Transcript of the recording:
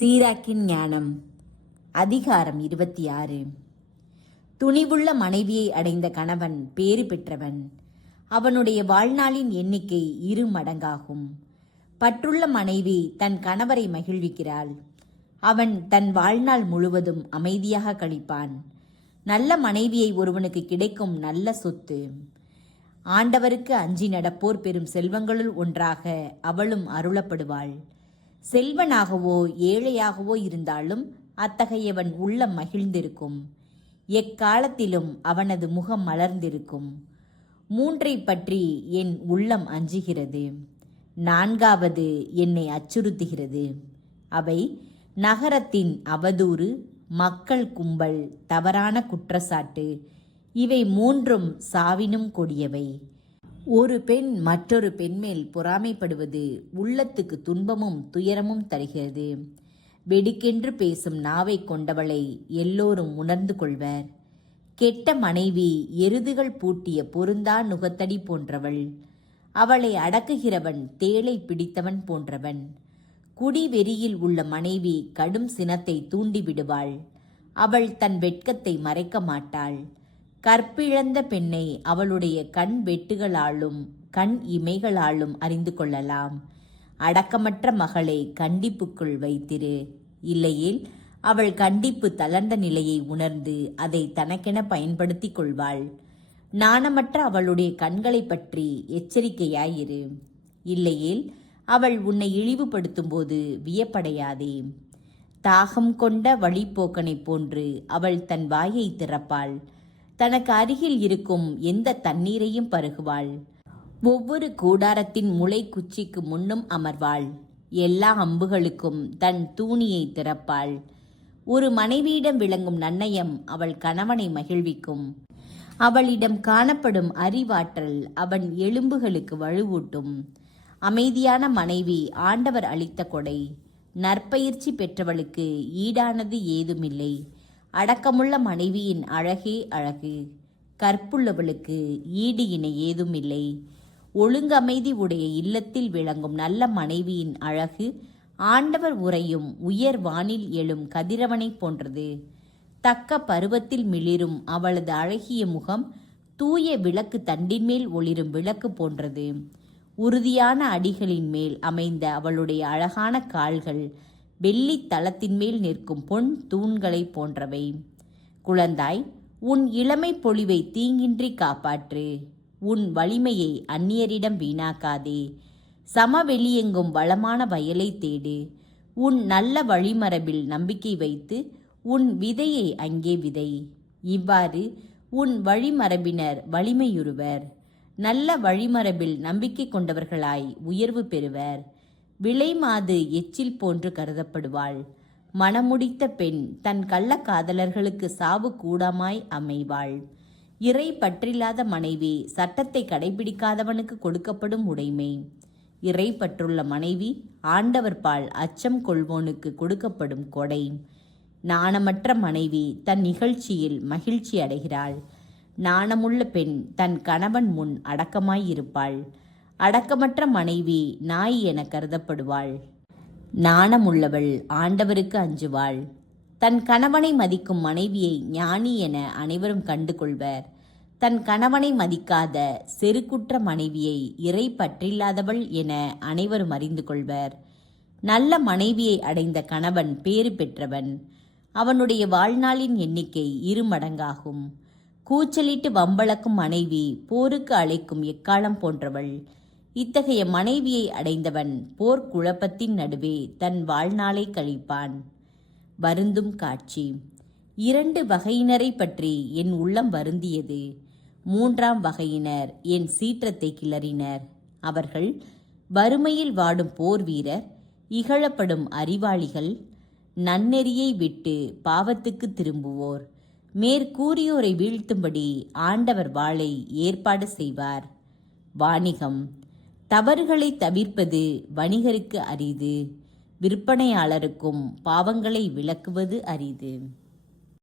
சீராக்கின் ஞானம் அதிகாரம் 26. துணிவுள்ள மனைவியை அடைந்த கணவன் பேறு பெற்றவன். அவனுடைய வாழ்நாளின் எண்ணிக்கை 2 மடங்காகும். பற்றுள்ள மனைவி தன் கணவரை மகிழ்விக்கிறாள். அவன் தன் வாழ்நாள் முழுவதும் அமைதியாக கழிப்பான். நல்ல மனைவியை ஒருவனுக்கு கிடைக்கும் நல்ல சொத்து. ஆண்டவருக்கு அஞ்சி நடப்போர் பெரும் செல்வங்களுள் ஒன்றாக அவளும் அருளப்படுவாள். செல்வனாகவோ ஏழையாகவோ இருந்தாலும் அத்தகையவன் உள்ளம் மகிழ்ந்திருக்கும். எக்காலத்திலும் அவனது முகம் மலர்ந்திருக்கும். 3 பற்றி என் உள்ளம் அஞ்சுகிறது. 4வது என்னை அச்சுறுத்துகிறது. அவை நகரத்தின் அவதூறு, மக்கள் கும்பல், தவறான குற்றச்சாட்டு. இவை 3ம் சாவினும் கொடியவை. ஒரு பெண் மற்றொரு பெண் மேல் பொறாமைப்படுவது உள்ளத்துக்கு துன்பமும் துயரமும் தருகிறது. வெடிக்கென்று பேசும் நாவை கொண்டவளை எல்லோரும் உணர்ந்து கொள்வர். கெட்ட மனைவி எருதுகள் பூட்டிய பொருந்தா நுகத்தடி போன்றவள். அவளை அடக்குகிறவன் தேளை பிடித்தவன் போன்றவன். குடிவெறியில் உள்ள மனைவி கடும் சினத்தை தூண்டிவிடுவாள். அவள் தன் வெட்கத்தை மறைக்க மாட்டாள். கற்பிழந்த பெண்ணை அவளுடைய கண் வெட்டுகளாலும் கண் இமைகளாலும் அறிந்து கொள்ளலாம். அடக்கமற்ற மகளை கண்டிப்புக்குள் வைத்திரு. இல்லையேல் அவள் கண்டிப்பு தளர்ந்த நிலையை உணர்ந்து அதை தனக்கென பயன்படுத்தி கொள்வாள். நாணமற்ற அவளுடைய கண்களை பற்றி எச்சரிக்கையாயிரு. இல்லையேல் அவள் உன்னை இழிவுபடுத்தும் போது வியப்படையாதே. தாகம் கொண்ட வழிப்போக்கனை போன்று அவள் தன் வாயை திறப்பாள். தனக்கு அருகில் இருக்கும் எந்த தண்ணீரையும் பருகுவாள். ஒவ்வொரு கூடாரத்தின் முளை குச்சிக்கு முன்னும் அமர்வாள். எல்லா அம்புகளுக்கும் தன் தூணியை திறப்பாள். ஒரு மனைவியிடம் விளங்கும் நன்னயம் அவள் கணவனை மகிழ்விக்கும். அவளிடம் காணப்படும் அறிவாற்றல் அவன் எலும்புகளுக்கு வலுவூட்டும். அமைதியான மனைவி ஆண்டவர் அளித்த கொடை. நற்பயிற்சி பெற்றவளுக்கு ஈடானது ஏதுமில்லை. அடக்கமுள்ள மனைவியின் அழகே அழகு. கற்புள்ளவளுக்கு ஈடு இணை ஏதுமில்லை. ஒழுங்கமைதி உடைய இல்லத்தில் விளங்கும் நல்ல மனைவியின் அழகு ஆண்டவர் உறையும் உயர் வானில் எழும் கதிரவனைப் போன்றது. தக்க பருவத்தில் மிளிரும் அவளது அழகிய முகம் தூய விளக்கு தண்டின்மேல் ஒளிரும் விளக்கு போன்றது. உறுதியான அடிகளின் மேல் அமைந்த அவளுடைய அழகான கால்கள் வெள்ளி தளத்தின் மேல் நிற்கும் பொன் தூண்களை போன்றவை. குழந்தாய், உன் இளமை பொலிவை தீங்கின்றி காப்பாற்று. உன் வலிமையை அந்நியரிடம் வீணாக்காதே. சமவெளியெங்கும் வளமான வயலை தேடு. உன் நல்ல வழிமரபில் நம்பிக்கை வைத்து உன் விதையை அங்கே விதை. இவ்வாறு உன் வழிமரபினர் வலிமையுறுவர். நல்ல வழிமரபில் நம்பிக்கை கொண்டவர்களாய் உயர்வு பெறுவர். விலைமாது எச்சில் போன்று கருதப்படுவாள். மணமுடித்த பெண் தன் கள்ளக்காதலர்களுக்கு சாவு கூடமாய் அமைவாள். இறை பற்றில்லாத மனைவி சட்டத்தை கடைபிடிக்காதவனுக்கு கொடுக்கப்படும் உடைமை. இறை பற்றுள்ள மனைவி ஆண்டவர் பால் அச்சம் கொள்வோனுக்கு கொடுக்கப்படும் கொடை. நாணமற்ற மனைவி தன் நிகழ்ச்சியில் மகிழ்ச்சி அடைகிறாள். நாணமுள்ள பெண் தன் கணவன் முன் அடக்கமாயிருப்பாள். அடக்கமற்ற மனைவி நாய் என கருதப்படுவாள். நாணமுள்ளவள் ஆண்டவருக்கு அஞ்சுவாள். தன் கணவனை மதிக்கும் மனைவியை ஞானி என அனைவரும் கண்டு கொள்வர். தன் கணவனை மதிக்காத செருக்குற்ற மனைவியை இறை பற்றில்லாதவள் என அனைவரும் அறிந்து கொள்வர். நல்ல மனைவியை அடைந்த கணவன் பேறு பெற்றவன். அவனுடைய வாழ்நாளின் எண்ணிக்கை 2 மடங்காகும். கூச்சலிட்டு வம்பளக்கும் மனைவி போருக்கு அழைக்கும் எக்காலம் போன்றவள். இத்தகைய மனைவியை அடைந்தவன் போர்க்குழப்பத்தின் நடுவே தன் வாழ்நாளை கழிப்பான். வருந்தும் காட்சி. 2 வகையினரை பற்றி என் உள்ளம் வருந்தியது. 3ஆம் வகையினர் என் சீற்றத்தை கிளறினர். அவர்கள் வறுமையில் வாடும் போர் வீரர், இகழப்படும் அறிவாளிகள், நன்னெறியை விட்டு பாவத்துக்கு திரும்புவோர். மேற்கூறியோரை வீழ்த்தும்படி ஆண்டவர் வாளை ஏற்பாடு செய்வார். வாணிகம். தவறுகளை தவிர்ப்பது வணிகருக்கு அரிது. விற்பனையாளருக்கும் பாவங்களை விளக்குவது அரிது.